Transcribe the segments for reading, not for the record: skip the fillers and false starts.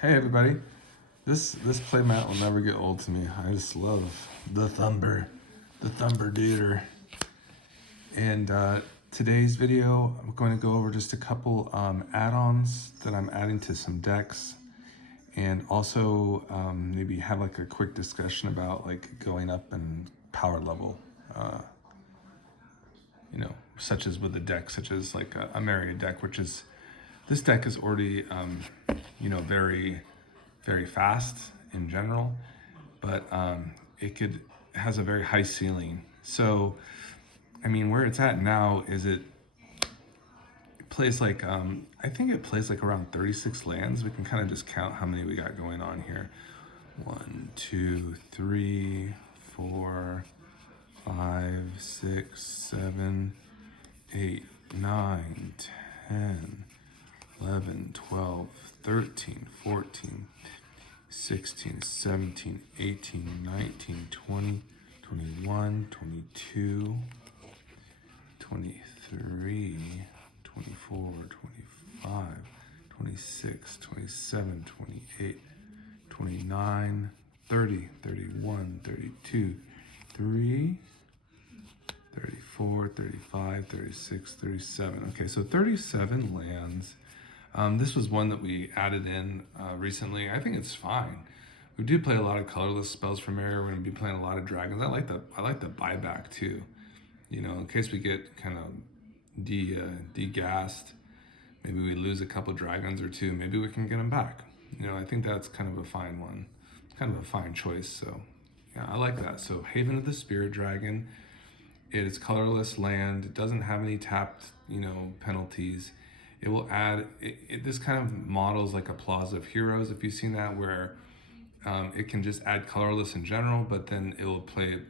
Hey everybody, this playmat will never get old to me. I just love the Thumber Duder. And today's video, I'm going to go over just a couple add-ons that I'm adding to some decks, and also maybe have like a quick discussion about like going up and power level. Such as with a deck, such as like a Meria deck, which is this deck is already very fast in general, but it has a very high ceiling. So, I mean, where it's at now is it plays like, I think it plays like around 36 lands. We can kind of just count how many we got going on here. 1, 2, 3, 4, 5, 6, 7, 8, 9, 10, 11, 12, 13, 14, 16, 17, 18, 19, 20, 21, 22, 23, 24, 25, 26, 27, 28, 29, 30, 31, 32, 3, 34, 35, 36, 37. Okay, so 37 lands. This was one that we added in recently. I think it's fine. We do play a lot of colorless spells from Meria. We're going to be playing a lot of dragons. I like the buyback too. You know, in case we get kind of degassed, maybe we lose a couple dragons or two. Maybe we can get them back. You know, I think that's kind of a fine one, kind of a fine choice. So yeah, I like that. So Haven of the Spirit Dragon. It is colorless land. It doesn't have any tapped, penalties. It will add, this kind of models like a Plaza of Heroes, if you've seen that, where it can just add colorless in general, but then it will play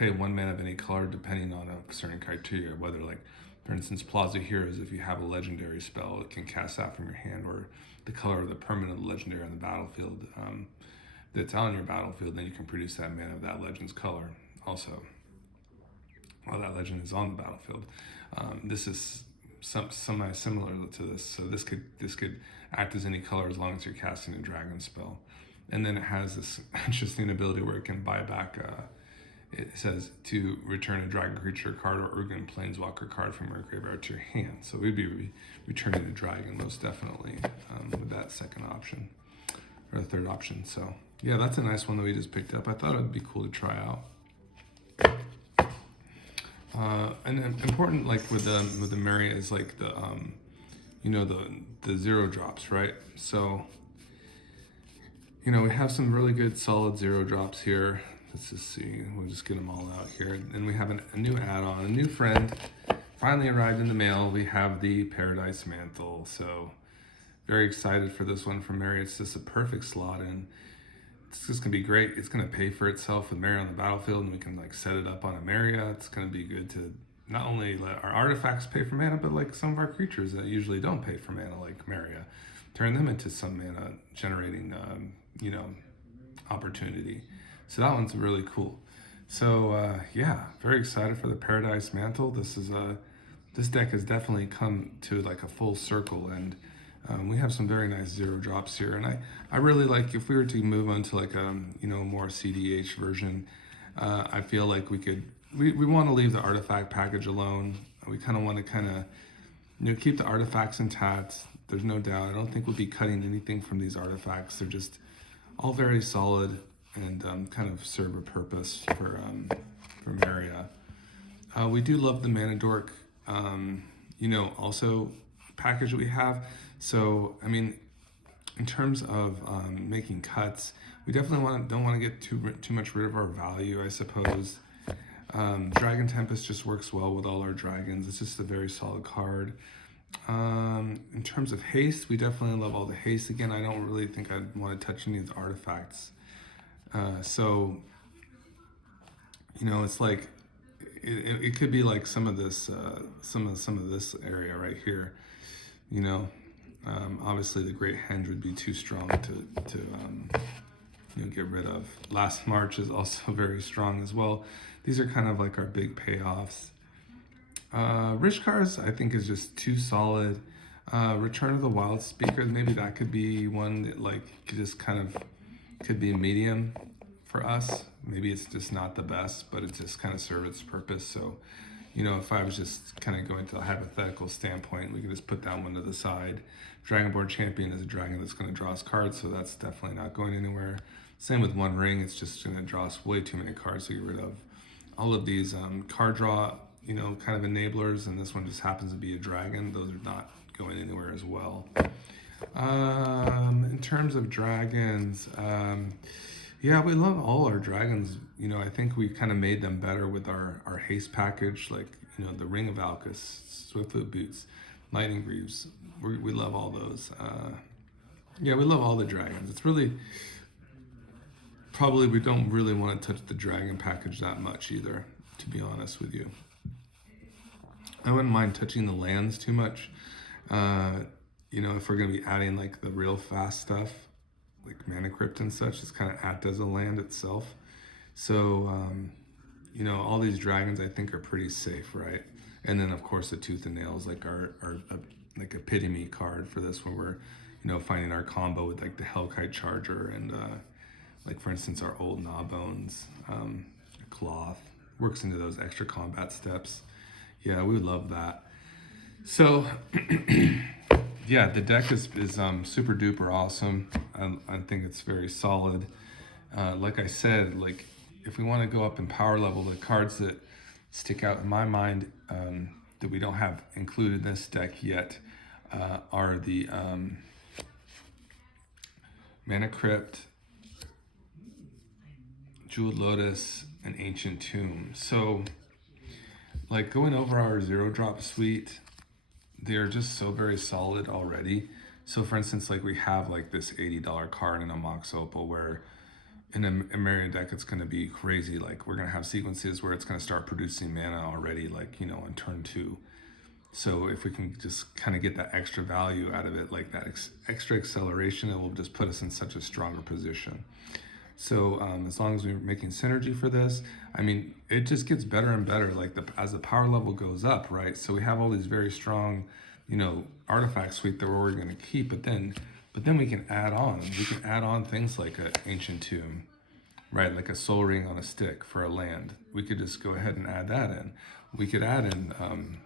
1 mana of any color depending on a certain criteria, whether, like, for instance, Plaza of Heroes, if you have a legendary spell, it can cast that from your hand, or the color of the permanent legendary on the battlefield that's on your battlefield, then you can produce that mana of that legend's color also, while that legend is on the battlefield. This is similar to this. So this could act as any color as long as you're casting a dragon spell. And then it has this interesting ability where it can buy back, it says to return a dragon creature card or Urgan Planeswalker card from your graveyard to your hand. So we'd be returning a dragon most definitely with that second option, or the third option. So yeah, that's a nice one that we just picked up. I thought it would be cool to try out. And then important, like with the Meria, is like the the 0 drops, right? So we have some really good solid 0 drops here. Let's just see. We'll just get them all out here. And we have a new add-on, a new friend. Finally arrived in the mail. We have the Paradise Mantle. So very excited for this one from Meria. It's just a perfect slot in. It's just gonna be great. It's gonna pay for itself with Meria on the battlefield, and we can like set it up on a Meria. It's gonna be good to not only let our artifacts pay for mana, but like some of our creatures that usually don't pay for mana, like Meria, turn them into some mana generating, opportunity. So that one's really cool. So yeah, very excited for the Paradise Mantle. This deck has definitely come to like a full circle, and we have some very nice 0 drops here, and I really like, if we were to move on to like a more CDH version, I feel like we want to leave the artifact package alone. We kind of want to keep the artifacts intact. There's no doubt. I don't think we'll be cutting anything from these artifacts. They're just all very solid and kind of serve a purpose for Meria. We do love the Mana Dork, also package that we have. So I mean, in terms of making cuts, we definitely don't want to get too much rid of our value, I suppose. Dragon Tempest just works well with all our dragons. It's just a very solid card. In terms of haste, we definitely love all the haste. Again, I don't really think I'd want to touch any of these artifacts. So it's like it could be like some of this some of this area right here. Obviously the Great Henge would be too strong to get rid of. Last March is also very strong as well. These are kind of like our big payoffs. Rishkars, I think, is just too solid. Return of the Wild Speaker, maybe that could be one that like could just kind of could be medium for us. Maybe it's just not the best, but it just kind of serves its purpose. So, if I was just kind of going to a hypothetical standpoint, we could just put that one to the side. Dragonborn Champion is a dragon that's going to draw us cards, so that's definitely not going anywhere. Same with One Ring, it's just going to draw us way too many cards to get rid of. All of these card draw, kind of enablers, and this one just happens to be a dragon. Those are not going anywhere as well. In terms of dragons, yeah, we love all our dragons. I think we kind of made them better with our haste package, like, the Ring of Alcus, Swiftfoot Boots, Lightning Greaves. We love all those. Yeah, we love all the dragons. It's really, probably we don't really want to touch the dragon package that much either, to be honest with you. I wouldn't mind touching the lands too much. If we're going to be adding like the real fast stuff, like Mana Crypt and such, it's kind of act as a land itself. So, all these dragons I think are pretty safe, right? And then of course the Tooth and Nails, like our like epitome card for this, when we're, finding our combo with like the Hellkite Charger and like for instance our old Gnawbones, Cloth, works into those extra combat steps. Yeah, we would love that. So, yeah, the deck is super duper awesome. I think it's very solid. Like I said, like if we want to go up in power level, the cards that stick out in my mind that we don't have included in this deck yet are the Mana Crypt, Jeweled Lotus, and Ancient Tomb. So, like going over our 0-drop suite, they're just so very solid already. So for instance, like we have like this $80 card in a Mox Opal, where in a Meria deck it's going to be crazy. Like we're going to have sequences where it's going to start producing mana already, like, on turn 2. So if we can just kind of get that extra value out of it, like that extra acceleration, it will just put us in such a stronger position. So as long as we're making synergy for this, I mean, it just gets better and better, like as the power level goes up, right? So we have all these very strong, artifact suite that we're going to keep, but then we can add on. We can add on things like an Ancient Tomb, right? Like a Soul Ring on a stick for a land. We could just go ahead and add that in. We could add in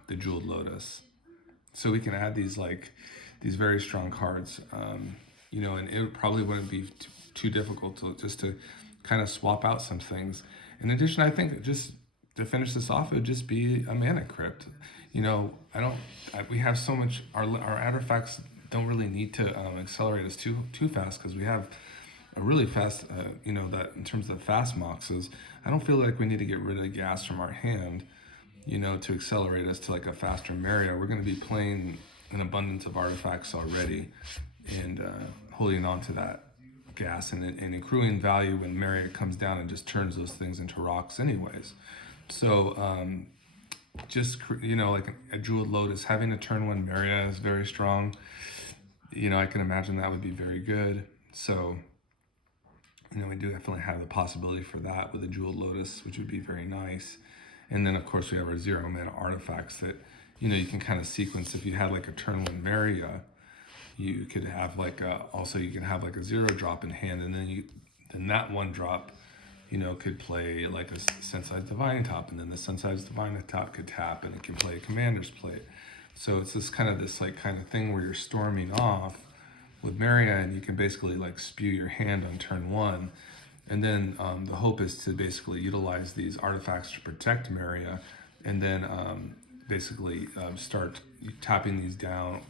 the Jeweled Lotus. So we can add these these very strong cards, and it probably wouldn't be too difficult to kind of swap out some things. In addition, I think just to finish this off, it would just be a Mana Crypt. We have so much, our artifacts don't really need to accelerate us too fast, because we have a really fast, that in terms of the fast moxes, I don't feel like we need to get rid of the gas from our hand, to accelerate us to like a faster Meria. We're going to be playing an abundance of artifacts already, and holding on to that gas and accruing value when Meria comes down and just turns those things into rocks anyways. So like a Jeweled Lotus, having a turn 1 Meria is very strong. I can imagine that would be very good. So we do definitely have the possibility for that with a Jeweled Lotus, which would be very nice. And then of course we have our 0 mana artifacts that you can kind of sequence. If you had like a turn 1 Meria, you could have like you can have like a 0-drop in hand, and then that 1-drop could play like a Sensei's Divine Top, and then the Sensei's Divine Top could tap and it can play a Commander's Plate. So it's this kind of thing where you're storming off with Meria, and you can basically like spew your hand on turn 1, and then the hope is to basically utilize these artifacts to protect Meria, and then basically start tapping these down,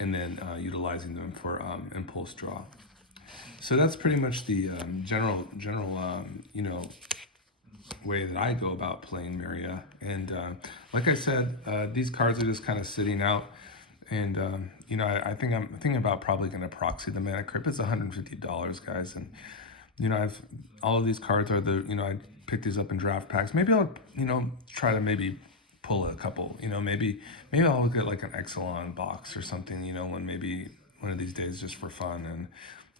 and then utilizing them for impulse draw. So that's pretty much the general way that I go about playing Meria. And like I said, these cards are just kind of sitting out. And I think I'm thinking about probably going to proxy the Mana Crypt. It's $150, guys. And I've all of these cards are I picked these up in draft packs. Maybe I'll try to maybe pull a couple. Maybe I'll get like an Exelon box or something. When maybe one of these days just for fun,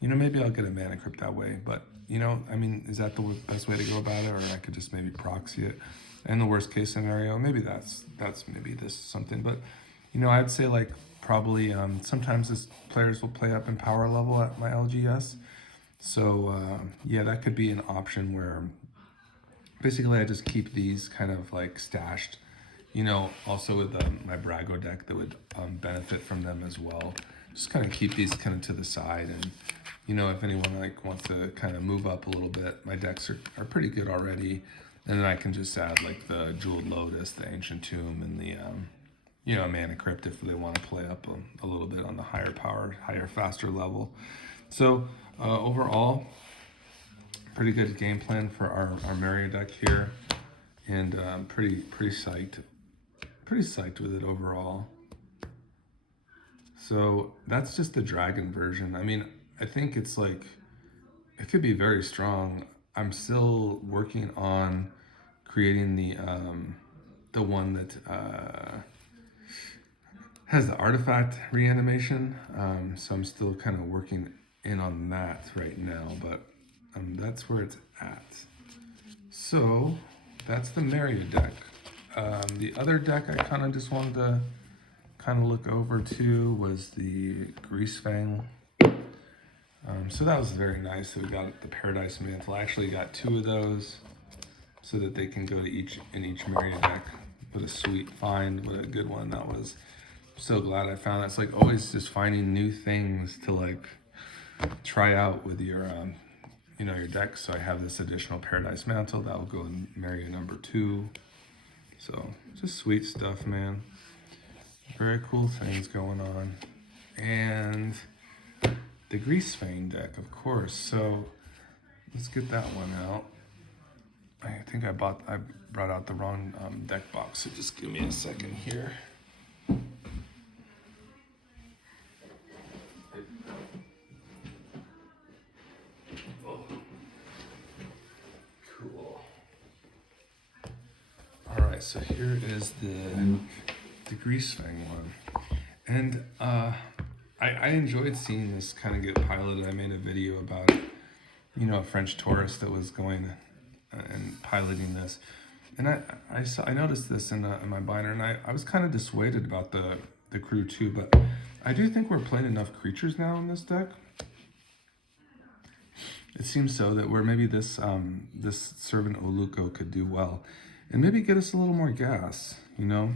and maybe I'll get a Mana Crypt that way. But is that the best way to go about it? Or I could just maybe proxy it. And the worst case scenario, maybe that's maybe this something. But I'd say like probably sometimes this players will play up in power level at my LGS. So yeah, that could be an option where basically I just keep these kind of like stashed, you know, also with my Brago deck that would benefit from them as well. Just kind of keep these kind of to the side, and you know, if anyone like wants to kind of move up a little bit, my decks are pretty good already. And then I can just add like the Jeweled Lotus, the Ancient Tomb, and the you know, Mana Crypt if they want to play up a little bit on the higher power, higher, faster level. So overall, pretty good game plan for our Meria deck here, and pretty psyched with it overall. So that's just the dragon version. I mean, I think it's like, it could be very strong. I'm still working on creating the one that has the artifact reanimation. So I'm still kind of working in on that right now, but that's where it's at. So that's the Meria deck. The other deck I kind of just wanted to kind of look over to was the Greasefang. So that was very nice. So we got the Paradise Mantle. I actually got 2 of those so that they can go to each Meria deck. What a sweet find, what a good one that was. So glad I found that. It's like always just finding new things to like try out with your you know, your deck. So I have this additional Paradise Mantle that will go in Meria number 2. So just sweet stuff, man. Very cool things going on. And the Greasefang deck, of course. So let's get that one out. I think I brought out the wrong deck box, so just give me a second here. Oh. Cool. All right, so here is the Greasefang one, and I enjoyed seeing this kind of get piloted. I made a video about, you know, a French tourist that was going and piloting this, and I noticed this in my binder, and I was kind of dissuaded about the crew too, but I do think we're playing enough creatures now in this deck. It seems so that where maybe this this Servant Oluko could do well, and maybe get us a little more gas, you know.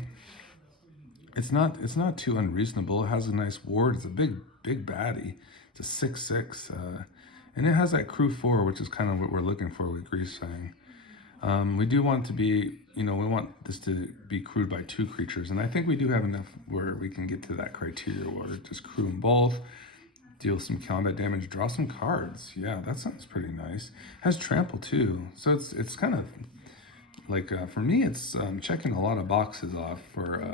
It's not too unreasonable. It has a nice ward. It's a big baddie. It's a 6/6, and it has that crew 4, which is kind of what we're looking for with Greasefang. We do want it to be, you know, we want this to be crewed by 2 creatures, and I think we do have enough where we can get to that criteria where just crew them both, deal some combat damage, draw some cards. Yeah, that sounds pretty nice. Has trample too, so it's kind of like for me, it's checking a lot of boxes off for.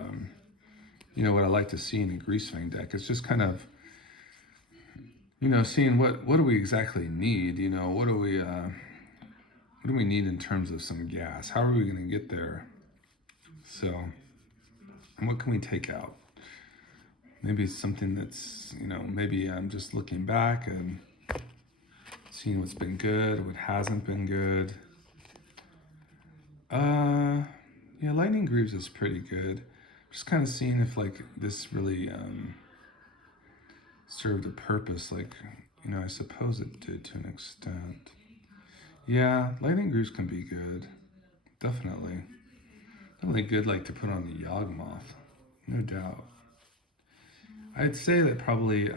You know, what I like to see in a Greasefang deck. It's just kind of, you know, seeing what do we exactly need. You know, what do we need in terms of some gas? How are we going to get there? So, and what can we take out? Maybe it's something that's, you know, maybe I'm just looking back and seeing what's been good, what hasn't been good. Yeah, Lightning Greaves is pretty good. Just kind of seeing if like this really served a purpose. Like, you know, I suppose it did to an extent. Yeah, Lightning Greaves can be good. Definitely good, like to put on the Yawgmoth, no doubt. I'd say that probably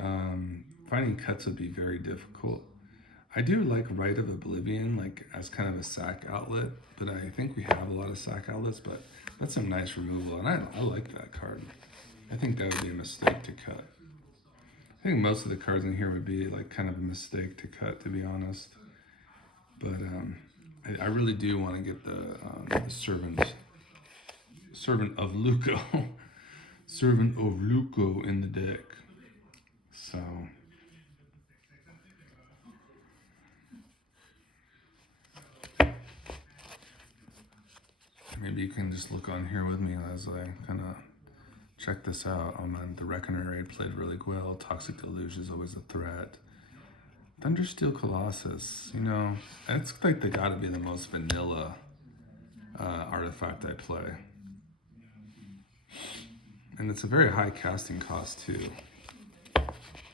finding cuts would be very difficult. I do like Rite of Oblivion, like as kind of a sack outlet, but I think we have a lot of sack outlets, but that's some nice removal, and I like that card. I think that would be a mistake to cut. I think most of the cards in here would be like kind of a mistake to cut, to be honest. But I really do want to get the Servant of Luco, Servant of Luco in the deck. So. Maybe you can just look on here with me as I kind of check this out. The Reckoner Raid played really well. Toxic Deluge is always a threat. Thundersteel Colossus, you know, it's like they gotta be the most vanilla artifact I play. and it's a very high casting cost too.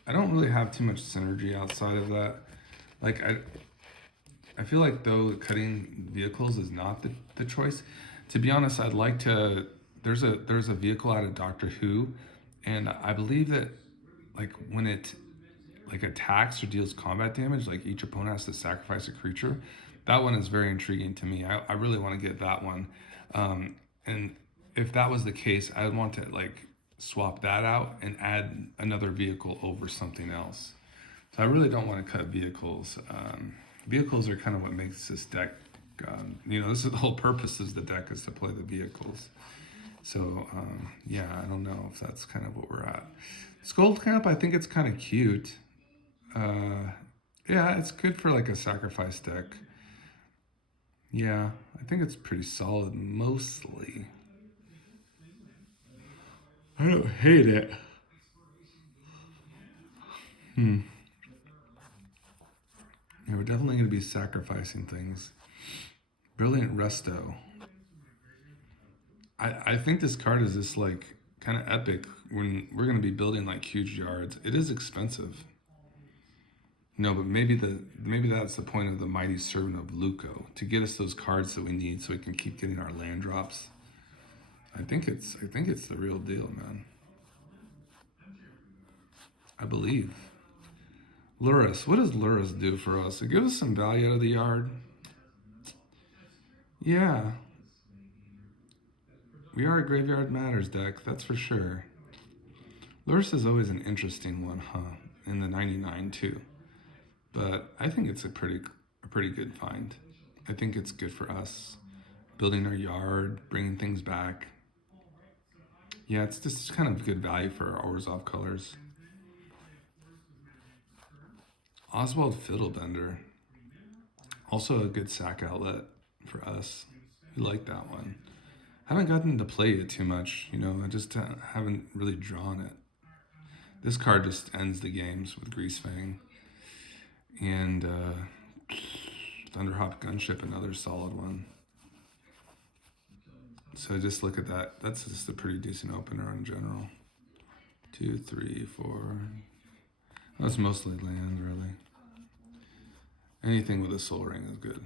I don't really have too much synergy outside of that. Like I feel like though cutting vehicles is not the choice. To be honest, I'd like to. There's a vehicle out of Doctor Who, and I believe that like when it like attacks or deals combat damage, like each opponent has to sacrifice a creature. That one is very intriguing to me. I really want to get that one. And if that was the case, I would want to like swap that out and add another vehicle over something else. So I really don't want to cut vehicles. Vehicles are kind of what makes this deck. This is the whole purpose of the deck is to play the vehicles. So yeah, I don't know if that's kind of what we're at. Skull Camp, I think it's kind of cute. Yeah, it's good for like a sacrifice deck. Yeah, I think it's pretty solid mostly. I don't hate it. Yeah, we're definitely going to be sacrificing things. Brilliant Resto. I think this card is just like kind of epic when we're going to be building like huge yards. It is expensive. No, but maybe that's the point of the Mighty Servant of Luco, to get us those cards that we need so we can keep getting our land drops. I think it's the real deal, man. I believe. Luris. What does Luris do for us? It gives us some value out of the yard. Yeah. We are a Graveyard Matters deck, that's for sure. Luris is always an interesting one, huh? In the 99 too. But I think it's a pretty good find. I think it's good for us. Building our yard, bringing things back. Yeah, it's just kind of good value for our Orzhov colors. Oswald Fiddlebender. Also a good sack outlet for us. We like that one. I haven't gotten to play it too much, I just haven't really drawn it. This card just ends the games with Greasefang. And Thunderhop Gunship, another solid one. So just look at that. That's just a pretty decent opener in general. 2, 3, 4. That's mostly land, really. Anything with a Soul Ring is good.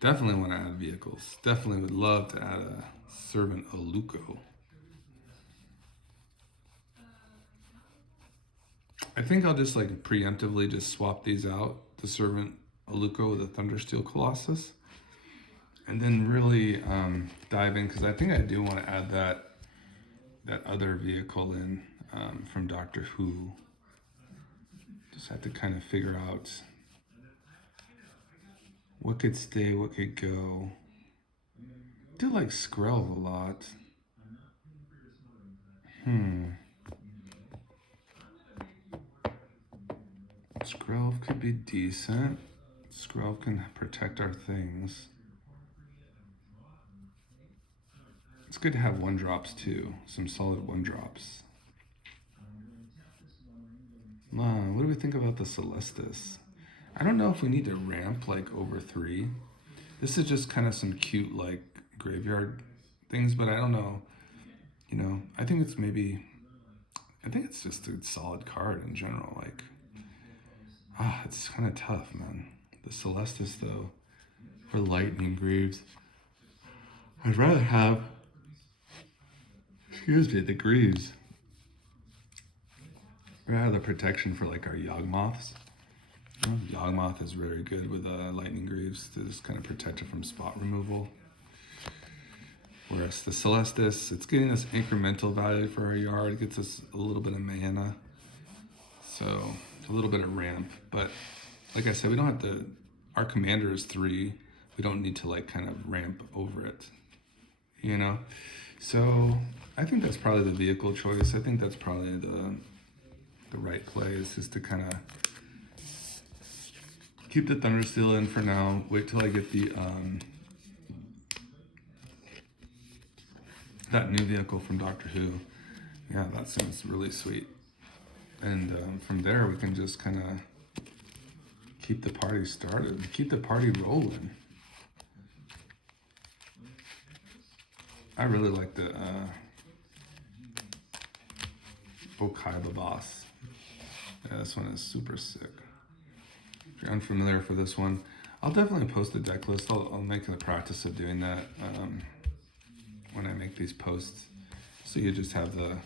Definitely want to add vehicles. Definitely would love to add a Servant of Luco. I think I'll just like preemptively just swap these out, the Servant of Luco with a Thundersteel Colossus. And then really dive in, because I think I do want to add that other vehicle in from Doctor Who. Just have to kind of figure out what could stay, what could go. I do like Skrelv a lot. Skrelv could be decent. Skrelv can protect our things. It's good to have 1-drops too. Some solid 1-drops. What do we think about the Celestis? I don't know if we need to ramp like over 3. This is just kind of some cute like graveyard things, but I don't know. I think it's just a solid card in general. Like, it's kind of tough, man. The Celestis though, for Lightning Greaves. I'd rather have, the Greaves. I'd rather the protection for like our Yawgmoths. Yawgmoth is very good with Lightning Greaves to just kind of protect it from spot removal. Whereas the Celestis, it's getting us incremental value for our yard. It gets us a little bit of mana. So a little bit of ramp. But like I said, we don't have to, our commander is 3. We don't need to like kind of ramp over it. So I think that's probably the vehicle choice. I think that's probably the right play, is just to kind of keep the Thundersteel in for now. Wait till I get the that new vehicle from Doctor Who. Yeah, that seems really sweet. And from there, we can just kind of keep the party started, keep the party rolling. I really like the Okaiba Boss. Yeah, this one is super sick. If you're unfamiliar for this one, I'll definitely post the deck list. I'll make a practice of doing that when I make these posts. So you just have the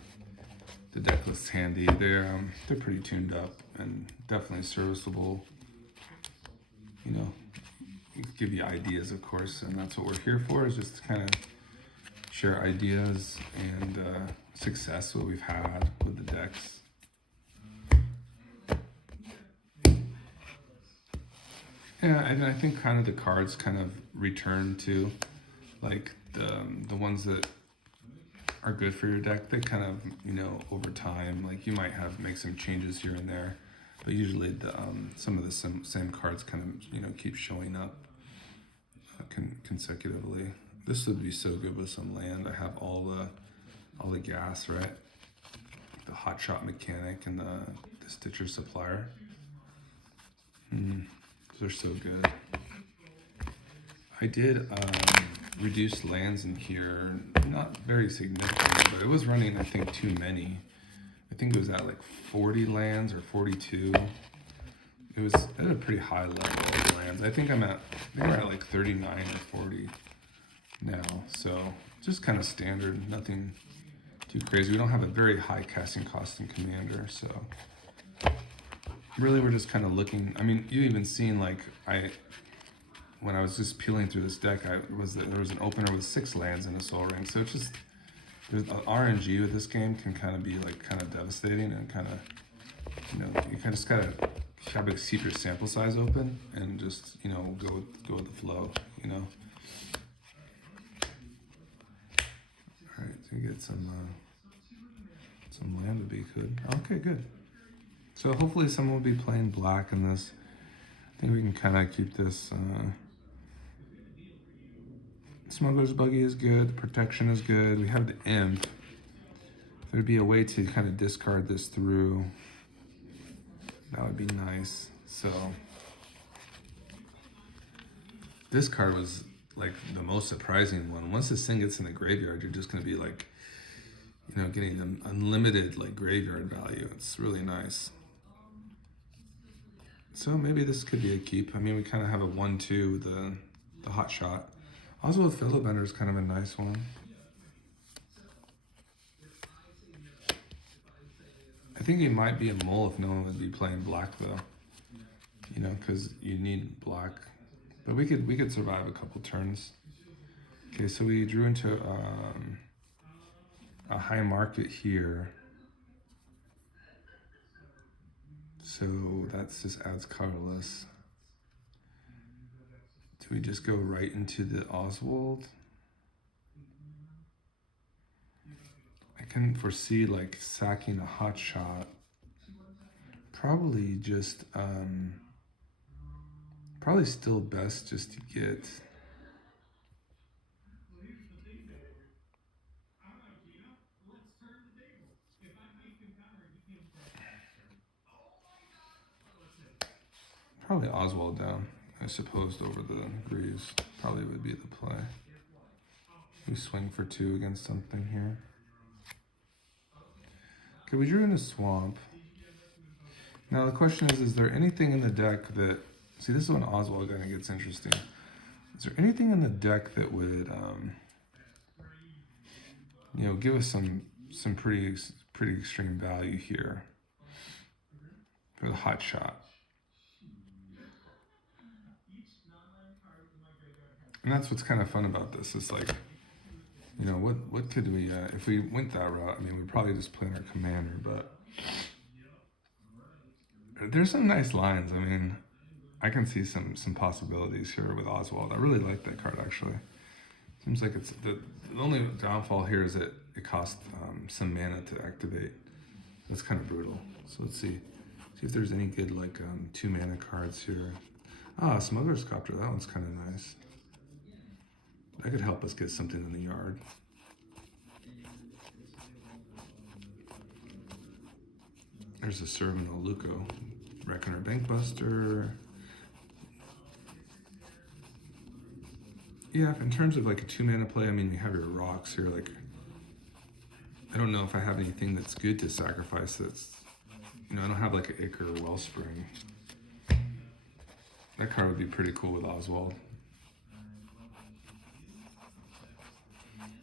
deck lists handy. They're pretty tuned up and definitely serviceable. You know, give you ideas, of course, and that's what we're here for, is just to kind of share ideas and success, what we've had with the decks. Yeah, and I think kind of the cards kind of return to like the ones that are good for your deck. They kind of, you know, over time, like you might make some changes here and there, but usually the some of the same cards kind of, you know, keep showing up consecutively. This would be so good with some land. I have all the gas, right? The Hot Shot Mechanic and the Stitcher Supplier. Those are so good. I did reduce lands in here, not very significantly, but it was running, I think, too many. I think it was at like 40 lands or 42. It was at a pretty high level of lands. I think we're at like 39 or 40 now. So just kind of standard, nothing too crazy. We don't have a very high casting cost in Commander, so really we're just kind of looking. I mean, you even seen like when I was just peeling through this deck, there was an opener with 6 lands in a Soul Ring. So it's just, there's RNG with this game can kind of be like kind of devastating, and kind of, you know, you kind of just gotta have a secret sample size open and just, you know, go with the flow, you know. All right, so you get some land would be good. Okay, good. So hopefully someone will be playing black in this. I think we can kind of keep this. Smuggler's Buggy is good. Protection is good. We have the Imp. If there'd be a way to kind of discard this through, that would be nice. So this card was like the most surprising one. Once this thing gets in the graveyard, you're just going to be like, you know, getting an unlimited like graveyard value. It's really nice. So maybe this could be a keep. I mean, we kind of have a 1-2, the Hot Shot. Oswald Philibender is kind of a nice one. I think it might be a mole if no one would be playing black though. You know, because you need black. But we could survive a couple turns. Okay, so we drew into a high market here. So that's just adds colorless. Do we just go right into the Oswald? I can foresee like sacking a Hot Shot. Probably just, probably still best just to get probably Oswald down, I suppose, over the Greaves. Probably would be the play. We swing for 2 against something here. Okay, we drew in a swamp. Now the question is there anything in the deck that, see, this is when Oswald kind of gets interesting. Is there anything in the deck that would, you know, give us some pretty extreme value here for the Hot Shot? And that's what's kind of fun about this. It's like, you know, what could we, if we went that route, I mean, we'd probably just play in our Commander, but there's some nice lines. I mean, I can see some possibilities here with Oswald. I really like that card, actually. Seems like it's, the only downfall here is that it costs some mana to activate. That's kind of brutal. So let's see if there's any good, like, 2 mana cards here. Ah, Smuggler's Copter, that one's kind of nice. That could help us get something in the yard. There's a Servant Oluko, Reckoner Bankbuster. Yeah, in terms of like a 2 mana play, I mean, you have your rocks here. Like, I don't know if I have anything that's good to sacrifice that's, you know, I don't have like an Ichor or Wellspring. That card would be pretty cool with Oswald.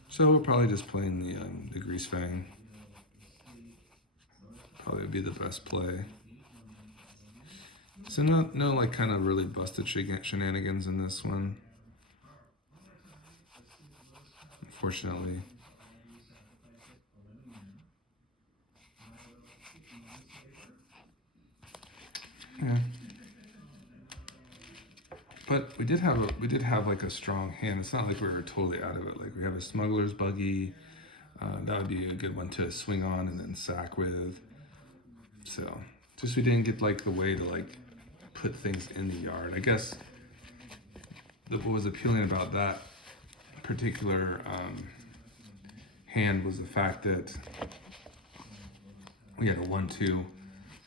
So we're probably just playing the Greasefang. Probably would be the best play. So no like kind of really busted shenanigans in this one. Unfortunately. Yeah. But we did have like a strong hand. It's not like we were totally out of it. Like we have a Smuggler's Buggy. That would be a good one to swing on and then sack with. So just we didn't get like the way to like put things in the yard. I guess what was appealing about that particular hand was the fact that we had a 1-2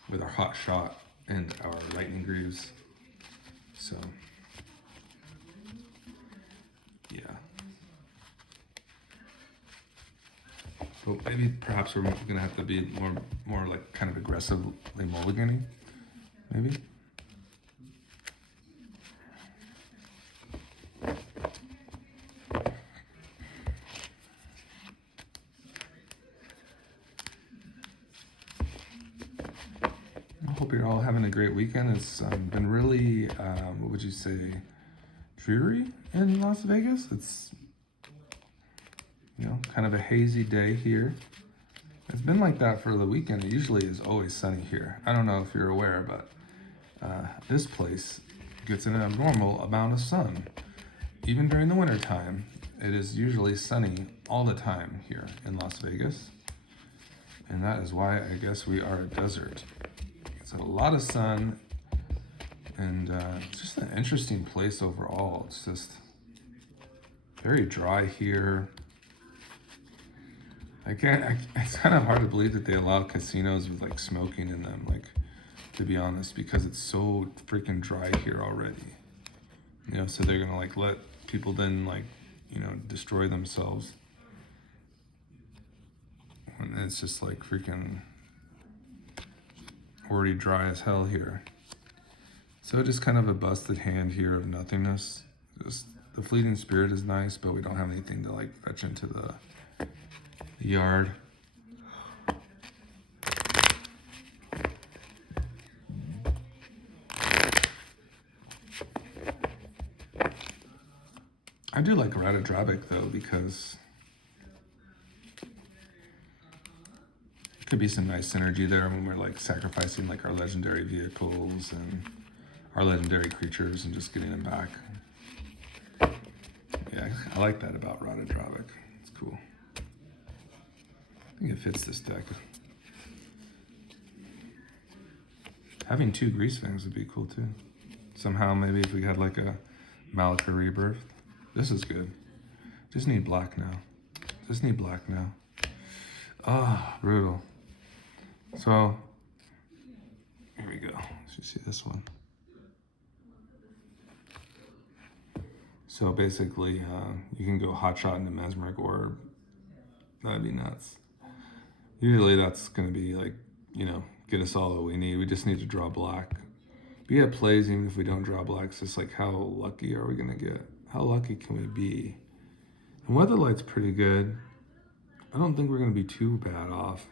with our hot shot and our lightning greaves. So yeah. But maybe perhaps we're gonna have to be more like kind of aggressively mulliganing, maybe. I hope you're all having a great weekend. It's been really, what would you say, dreary in Las Vegas. It's, you know, kind of a hazy day here. It's been like that for the weekend. It usually is always sunny here. I don't know if you're aware, but this place gets an abnormal amount of sun. Even during the winter time, it is usually sunny all the time here in Las Vegas. And that is why I guess we are a desert. It's a lot of sun, and it's just an interesting place overall. It's just very dry here. It's kind of hard to believe that they allow casinos with like smoking in them, like, to be honest, because it's so freaking dry here already. You know, so they're gonna like let people then like, you know, destroy themselves. And it's just like freaking already dry as hell here. So just kind of a busted hand here of nothingness. Just the Fleeting Spirit is nice, but we don't have anything to like fetch into the yard. I do like Ratadrabic though, because it could be some nice synergy there when we're like sacrificing like our legendary vehicles and our legendary creatures and just getting them back. Yeah, I like that about Ratadrabic. It's cool. I think it fits this deck. Having 2 Greasefangs would be cool too. Somehow maybe if we had like a Malika Rebirth. This is good. Just need black now. Just need black now. Ah, brutal. So, here we go. Let's just see this one. So basically, you can go Hotshot into Mesmeric Orb. That'd be nuts. Usually that's going to be like, you know, get us all that we need. We just need to draw black. Be at plays even if we don't draw black. It's just like, how lucky are we going to get? How lucky can we be? And Weatherlight's pretty good. I don't think we're going to be too bad off.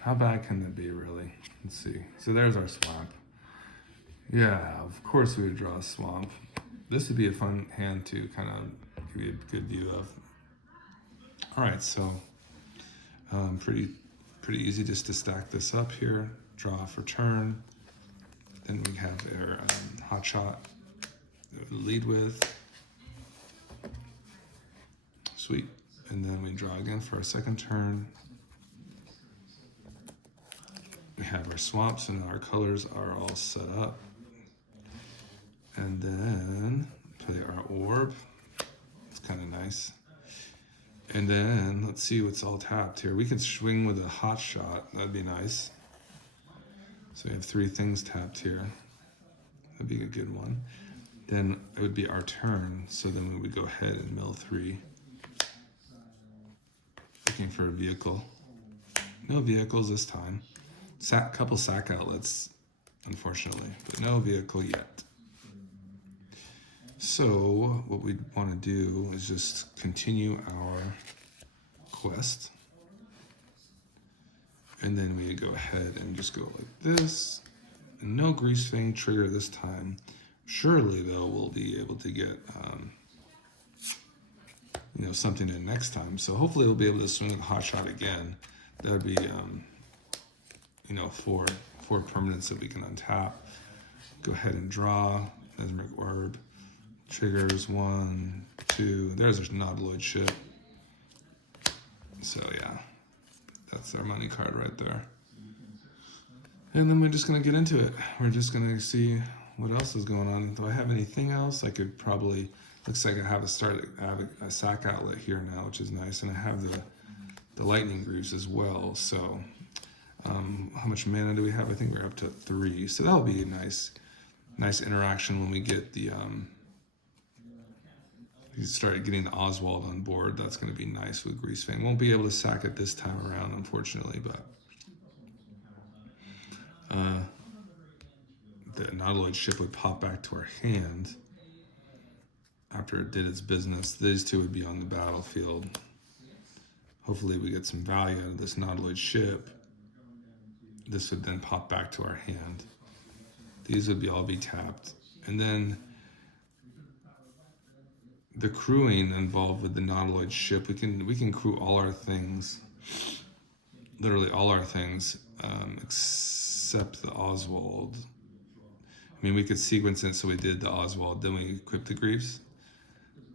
How bad can that be, really? Let's see. So there's our swamp. Yeah, of course we would draw a swamp. This would be a fun hand to kind of give you a good view of. All right, so pretty easy just to stack this up here. Draw for turn. Then we have our hot shot that we lead with. Sweet. And then we draw again for our second turn. We have our swamps and our colors are all set up. And then play our orb. It's kind of nice. And then let's see what's all tapped here. We could swing with a hot shot. That'd be nice. So we have 3 things tapped here. That'd be a good one. Then it would be our turn. So then we would go ahead and mill 3. We looking for a vehicle. No vehicles this time. Couple sack outlets, unfortunately, but no vehicle yet. So what we want to do is just continue our quest. And then we go ahead and just go like this. And no Greasefang trigger this time. Surely, though, we'll be able to get you know, something in next time. So hopefully we'll be able to swing a hot shot again. That would be you know, four permanents that we can untap. Go ahead and draw. Mesmeric Orb. Triggers 1, 2. There's a Nautiloid ship. So yeah, that's our money card right there. And then we're just gonna get into it. We're just gonna see what else is going on. Do I have anything else? I could probably, looks like I have a sack outlet here now, which is nice. And I have the lightning greaves as well. So how much mana do we have? I think we're up to 3. So that'll be a nice interaction when we get the, you start getting the Oswald on board. That's going to be nice with Greasefang. Won't be able to sack it this time around, unfortunately, but the Nautiloid ship would pop back to our hand after it did its business. These two would be on the battlefield. Hopefully we get some value out of this Nautiloid ship. This would then pop back to our hand. These would all be tapped. And then the crewing involved with the Nautiloid ship, we can crew all our things, literally all our things, except the Oswald. I mean, we could sequence it, so we did the Oswald, then we equipped the Greaves.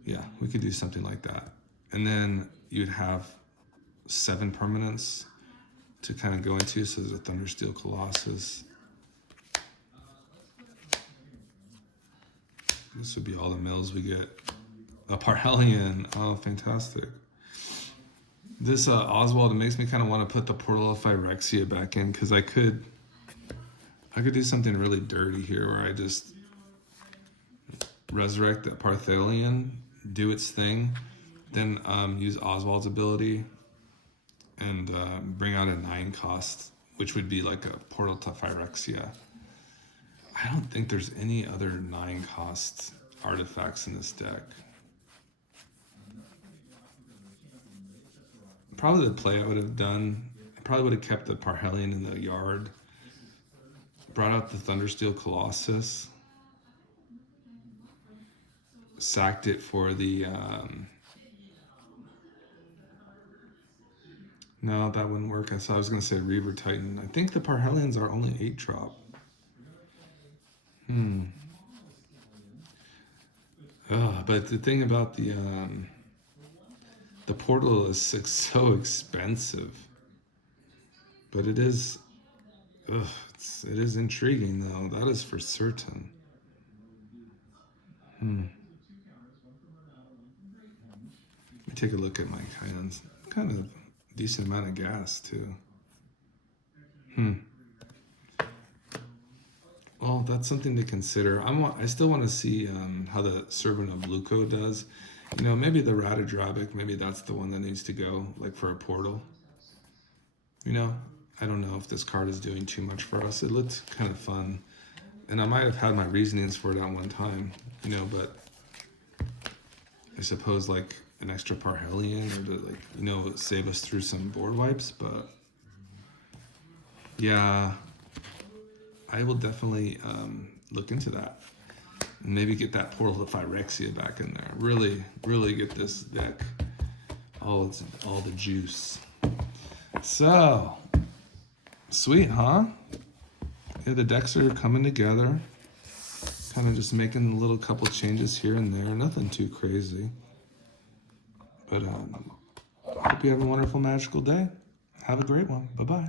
Yeah, we could do something like that. And then you'd have 7 permanents to kind of go into. So there's a Thundersteel Colossus. This would be all the mills we get. A Parhelion. Oh, fantastic. This Oswald, it makes me kind of want to put the Portal of Phyrexia back in, because I could do something really dirty here where I just resurrect that Parthelion, do its thing, then use Oswald's ability and bring out a 9 cost, which would be like a Portal to Phyrexia. I don't think there's any other 9 cost artifacts in this deck. Probably the play I would have done, I probably would have kept the Parhelion in the yard, brought out the Thundersteel Colossus, sacked it for the, no, that wouldn't work. I was going to say Reaver Titan. I think the Parhelions are only 8-drop. But the thing about the portal is so expensive. But it is, it is intriguing though. That is for certain. Let me take a look at my hands. Kind of decent amount of gas too. Well, that's something to consider. I still want to see how the Servant of Luco does. You know, maybe the Ratadrabic, maybe that's the one that needs to go, like for a portal. You know, I don't know if this card is doing too much for us. It looked kind of fun. And I might have had my reasonings for it at one time, you know, but I suppose like an extra Parhelion or to, like, you know, save us through some board wipes. But yeah, I will definitely look into that. And maybe get that Portal to Phyrexia back in there. Really, really get this deck all the juice. So, sweet, huh? Yeah, the decks are coming together. Kind of just making a little couple changes here and there. Nothing too crazy. But hope you have a wonderful, magical day. Have a great one. Bye-bye.